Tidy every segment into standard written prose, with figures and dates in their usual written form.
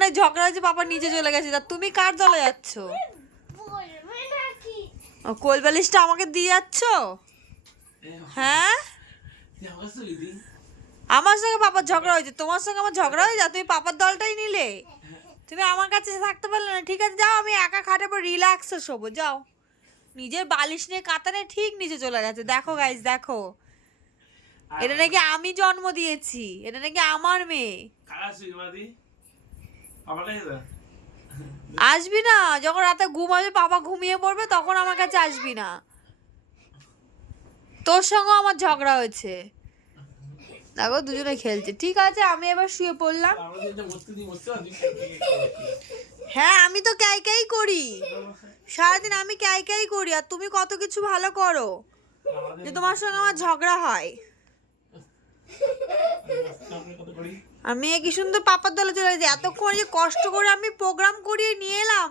না ঝগড়া হয়েছে, পাপা নিচে চলে গেছে, তা তুমি কার দলে যাচ্ছ? কোল বালিশটা আমাকে দিয়ে যাচ্ছ? হ্যাঁ, আমার সঙ্গে পাপার ঝগড়া হয়েছে, তোমার সঙ্গে আমার ঝগড়া হয়ে যা, তুমি পাপার দলটাই নিলে। তুমি আমার কাছে থাকতে পারলে না, ঠিক আছে যাও, আমি একা খাটে পর রিল্যাক্সে শোবো, যাও। নিজের বালিশ নিয়ে কাতারে ঠিক নিচে চলে গেছে। দেখো গাইস, দেখো, এটা নাকি আমি জন্ম দিয়েছি, এটা নাকি আমার মেয়ে। আসবি না, যখন রাতে ঘুম আসবে, পাপা ঘুমিয়ে পড়বে, তখন আমার কাছে আসবি না। তোর সঙ্গে আমার ঝগড়া হয়েছে, দেখো দুজনে খেলছে। ঠিক আছে, আমি এবার শুয়ে পড়লাম। হ্যাঁ, আমি তো ক্যাই ক্যাই করি সারাদিন, আমি ক্যাই ক্যাই করি, আর তুমি কত কিছু ভালো করো যে তোমার সঙ্গে আমার ঝগড়া হয়। আমি কি সুন্দর পাপার দলে চলে যাই, এতক্ষণ যে কষ্ট করে আমি প্রোগ্রাম করিয়ে নিয়ে এলাম,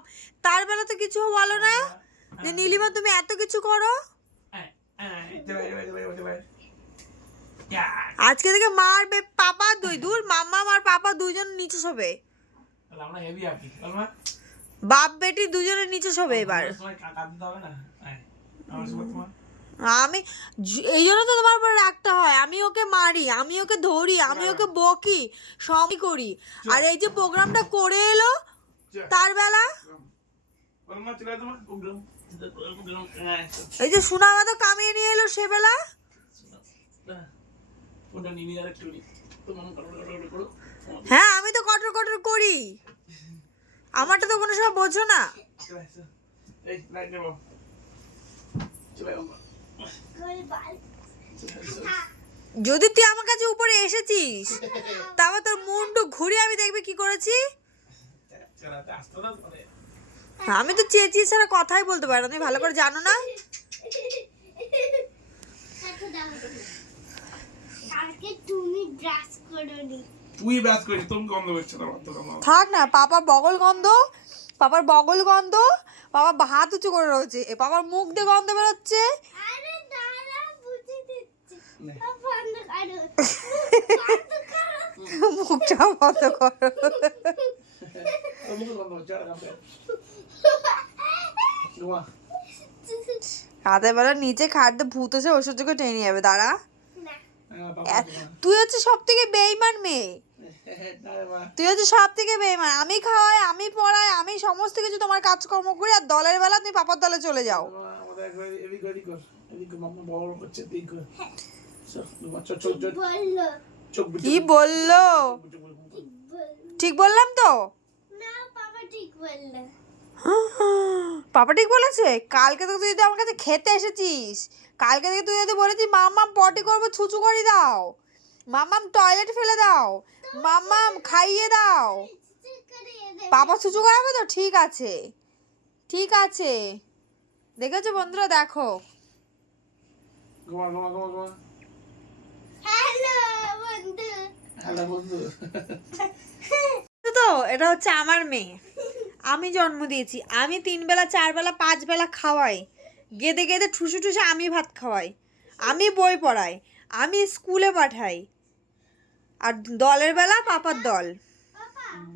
তার বেলা তো কিছু বলো না যে নীলিমা তুমি এত কিছু করো। আজকে থেকে মার পাপা দূর মাম্মা আর পাপা দুজন নিচে শোবে, বাপ বেটি দুজনে নিচে শোবে এবার। আমি এই জন্য তো তোমার উপর রাগটা হয়, আমি ওকে মারি, আমি ওকে ধরি, আমি ওকে বকি, সবই করি। আর এই যে প্রোগ্রামটা করে এলো তার বেলা, এই যে সুনামা তো কামিয়ে নিয়ে এলো সে বেলা। হ্যাঁ, আমি তো কটর কটর করি, আমারটা তো কোনো সময় বোঝো না। যদি তুই আমার কাছে উপরে এসেছিস, তারপর তোর মুন্ডু ঘুরিয়ে আমি দেখবে কি করেছি। আমি তো চেঁচিয়ে ছাড়া কথাই বলতে পারি না, তুমি ভালো করে জানো না। থাক না, পাপার বগল গন্ধ, পাপার বগল গন্ধ, পাপা হাত উঁচু করে রয়েছে, পাপার মুখ দিয়ে গন্ধ বেরোচ্ছে। মুখটা বন্ধ করো। রাতের বেলা নিচে খাটতে ভূত এসে ওষুধ থেকে টেনে যাবে, দাঁড়া। তুই হচ্ছে সব থেকে বেইমান মেয়ে, তুই হচ্ছে সব থেকে বেইমান। আমি খাওয়াই, আমি পড়াই, আমি সমস্ত কিছু তোমার কাজকর্ম করি, আর দলের বেলা তুমি পাপার দলে চলে যাও। কি বললো? ঠিক বললাম তো? পাপা ঠিক বলেছে। কালকে তো তুই যদি আমার কাছে খেতে এসেছিস, কালকে থেকে তুই যদি বলেছিস মাম্মাম পটি করবো, ছুঁচু করে দাও, মাম্মাম টয়লেট ফেলে দাও, মাম্মাম খাইয়ে দাও, পাপা ছুঁচু করাবে তো? ঠিক আছে, ঠিক আছে, দেখেছো বন্ধুরা, দেখো। তো এটা হচ্ছে আমার মেয়ে, আমি জন্ম দিয়েছি, আমি 3 বেলা 4 বেলা 5 বেলা খাওয়াই, গেদে গেদে ঠুসে ঠুসে আমি ভাত খাওয়াই, আমি বই পড়াই, আমি স্কুলে পাঠাই, আর দলের বেলা পাপার দল।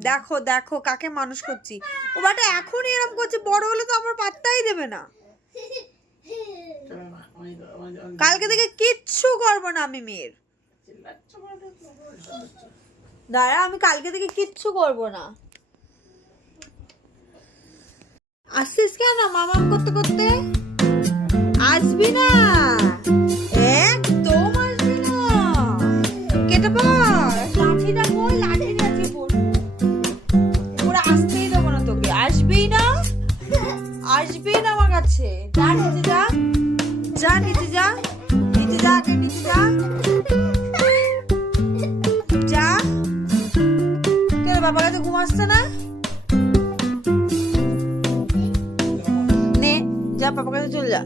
দেখো দেখো কাকে মানুষ করছি। ও বাটা এখনই এরকম করছে, বড় হলে তো আমার পাত্তাই দেবে না। কালকে থেকে কিচ্ছু করবো না আমি মেয়ের, দাঁড়া, আমি কালকে থেকে কিচ্ছু করবো না। আসছিস কেন মামাম করতে করতে? আসবি না, একদম আসবি না, কেটে পড়। লাঠিটা কই? লাঠি নিয়ে আজকে পুরো আসতেই দেবো না তোকে, আসবি না, আসবি না আমার কাছে। যা নিচে যা, যা নিচে যা, নিচে যা, আগে নিচে যা, যা। কেন বাবার কাছে ঘুম আসছে না? যা পাপার কাছে চলে যা।